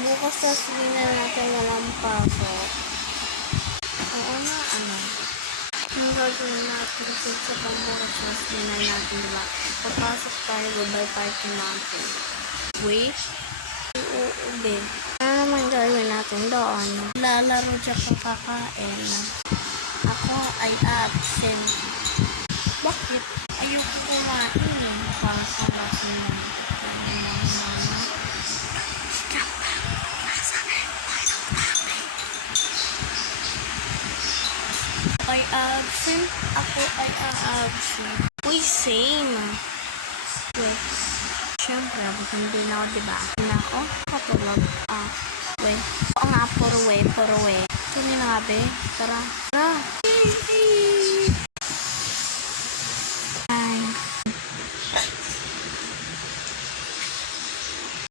Bukas sasabihin na natin walang pasok. Oo na, ano. Ang gagawin natin sa pambukas sasabihin na natin, diba? Papasok tayo, babay party natin. Wait. Oo, be. Ano naman gagawin natin doon? Lalaro siya kung kakain. Ako ay absent. Bakit? Ayoko kumain eh. Para sa lasin mo. Ay absent. Ako ay absent. Uy, same. Wait. Siyempre, hindi na ako, diba? Hindi na ako katulog. Wait. Oo nga, puro way. Tuloy na nga, be. Tara.